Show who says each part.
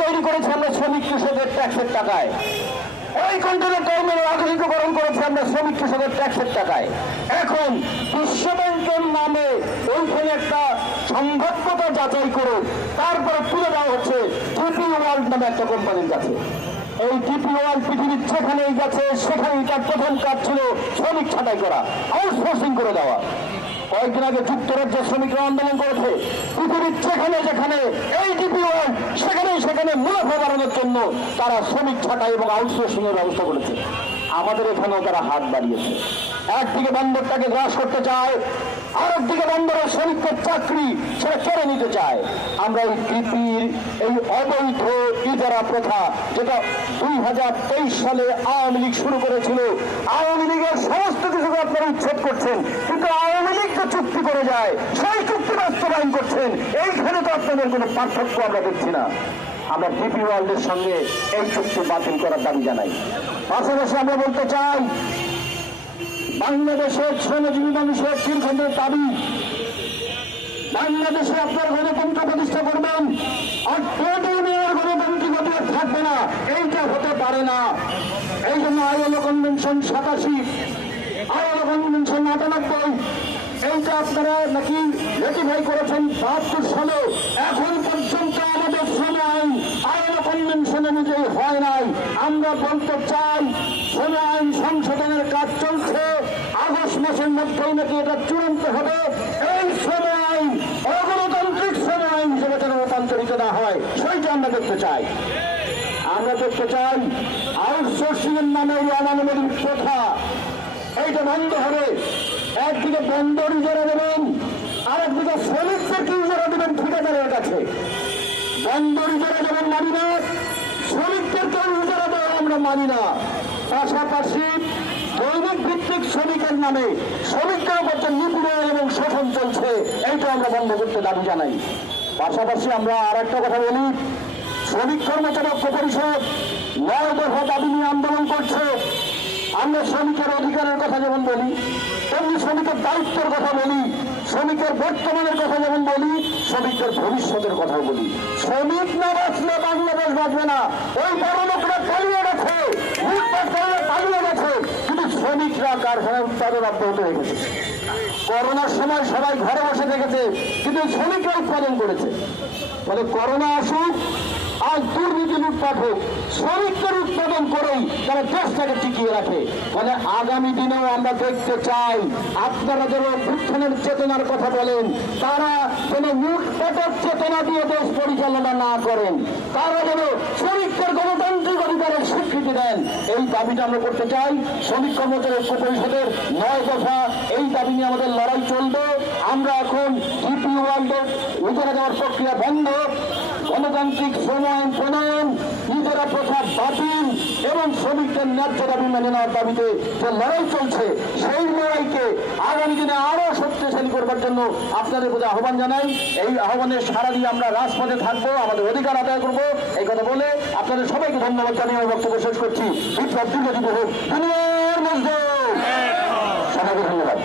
Speaker 1: তৈরি করেছে শ্রমিক কৃষকের ট্যাক্সের টাকায়। ওই কন্টেনার টার্মিনাল আধুনিকীকরণ শ্রমিক কৃষকের ট্যাক্সের টাকায়। এখন বিশ্ব ব্যাংকের নামে ওইখানে একটা সম্ভাব্যতা যাচাই করে তারপরে তুলে দেওয়া হচ্ছে ডিপি ওয়ার্ল্ড নামে একটা কোম্পানির কাছে। এই ডিপি ওয়ার্ল্ড পৃথিবীর যেখানেই গেছে, সেখানেই তার প্রথম কাজ ছিল শ্রমিক ছাঁটাই করা আউটসোর্সিং করে দেওয়া। কয়েকদিন আগে যুক্তরাজ্যের শ্রমিকরা আন্দোলন করেছে। পৃথিবীর যেখানে যেখানে এই ডিপি ওয়ার্ল্ড সেখানে সেখানে মুনাফা বাড়ানোর জন্য তারা শ্রমিক ছাঁটাই এবং আউটসোর্সিং এর ব্যবস্থা করেছে। আমাদের এখানেও তারা হাত বাড়িয়েছে। একদিকে বন্দরটাকে গ্রাস করতে চায় আর একদিকে বন্দরের শ্রমিকদের চাকরি সেটা কেড়ে নিতে চায়। আমরা এই ডিপির এই অবৈধ ইজারা প্রথা যেটা দুই হাজার তেইশ সালে আওয়ামী লীগ শুরু করেছিল, আওয়ামী লীগের সমস্ত আপনারা উচ্ছেদ করছেন কিন্তু আওয়ামী লীগ তো চুক্তি করে যায় সেই চুক্তি করছেন, এইখানে তো আপনাদের কোনো পার্থক্য আমরা দেখছি না। আমরা ডিপি ওয়ার্ল্ডের সঙ্গে এই চুক্তি বাতিল করার দাবি জানাই। পাশাপাশি আমরা বলতে চাই, বাংলাদেশের শ্রমজীবী মানুষের দীর্ঘদিনের দাবি, বাংলাদেশে আপনার গণতন্ত্র প্রতিষ্ঠা করবেন আর ট্রেড ইউনিয়নের গণতান্ত্রিক অধিকার থাকবে না, এইটা হতে পারে না। এই জন্য আইএলও কনভেনশন সাতাশি, আইএলও কনভেনশন আটানব্বই এইটা আপনারা নাকি রেটিফাই করেছেন? বাহাত্তর সালে এখন পর্যন্ত আমাদের শ্রম আইন আইএলও কনভেনশন অনুযায়ী হয় নাই। আমরা বলতে চাই, শ্রম আইন সংশোধনের কাজ চলছে। আগস্ট মাসের মধ্যেই নাকি এটা চূড়ান্ত হবে। এই শ্রম আইন, অগণতান্ত্রিক শ্রম আইন হিসেবে যেন রূপান্তরিত না হয়, সেইটা আমরা দেখতে চাই। আমরা দেখতে চাই আউটসোর্সিং নামে এই অমানবিক প্রথা, এইটা বন্ধ হবে। একদিকে বন্দর ইজারা দেবেন আর একদিকে শ্রমিকদেরকে ইজারা দেবেন ঠিকাদারের কাছে। বন্দর ইজারা দেবেন মানি না শ্রমিকদেরকে ইজারা দেওয়া আমরা মানি না। পাশাপাশি দৈনিক ভিত্তিক শ্রমিকের নামে শ্রমিকদের উপর যে নিপীড়ন এবং শোষণ চলছে, এইটা আমরা বন্ধ করতে দাবি জানাই। পাশাপাশি আমরা আর একটা কথা বলি, শ্রমিক কর্মচারী ঐক্য পরিষদ নয় দফা দাবি নিয়ে আন্দোলন করছে। আমরা শ্রমিকের অধিকারের কথা যেমন বলি, তেমনি শ্রমিকের দায়িত্বের কথা বলি, শ্রমিকের বর্তমানের কথা যেমন বলি, শ্রমিকের ভবিষ্যতের কথা বলি। শ্রমিক না বাঁচলে বাংলাদেশ বাঁচবে না। ওই বড় লোকরা পালিয়ে গেছে। পালিয়ে গেছে। কিন্তু শ্রমিকরা কারখানার উৎপাদন অব্যাহত রেখেছে করোনার সময় সবাই ঘরে বসে দেখেছে কিন্তু শ্রমিকরা উৎপাদন করেছে। ফলে করোনা আসুক আর দুর্নীতি লুটপাট হোক শ্রমিকদের উৎপাদন করেই তারা দেশটাকে টিকিয়ে রাখে। ফলে আগামী দিনেও আমরা দেখতে চাই, আপনারা যেন অভ্যুত্থানের চেতনার কথা বলেন, তারা যেন লুটপাটের চেতনা দিয়ে দেশ পরিচালনা না করেন, তারা যেন শ্রমিকদের গণতান্ত্রিক অধিকারের স্বীকৃতি দেন। এই দাবিটা আমরা করতে চাই। শ্রমিক কর্মচারী ঐক্য পরিষদের নয় দফা এই দাবি নিয়ে আমাদের লড়াই চলবে। আমরা এখন ডিপি ওয়ার্ল্ডের উপরে দেওয়ার প্রক্রিয়া বন্ধ। গণতান্ত্রিক শ্রম আইন প্রণয়ন নিজেরা প্রথা বাতিল এবং শ্রমিকদের ন্যায্য দাবি মেনে নেওয়ার দাবিতে যে লড়াই চলছে সেই লড়াইকে আগামী দিনে আরও শক্তিশালী করবার জন্য আপনাদের প্রতি আহ্বান জানাই। এই আহ্বানের সারা দিয়ে আমরা রাজপথে থাকব আমাদের অধিকার আদায় করব। এই কথা বলে আপনাদের সবাইকে ধন্যবাদ জানিয়ে আমার বক্তব্য শেষ করছি। বিপ্লব দীর্ঘজীবী হোক দুনিয়ার সবাইকে ধন্যবাদ।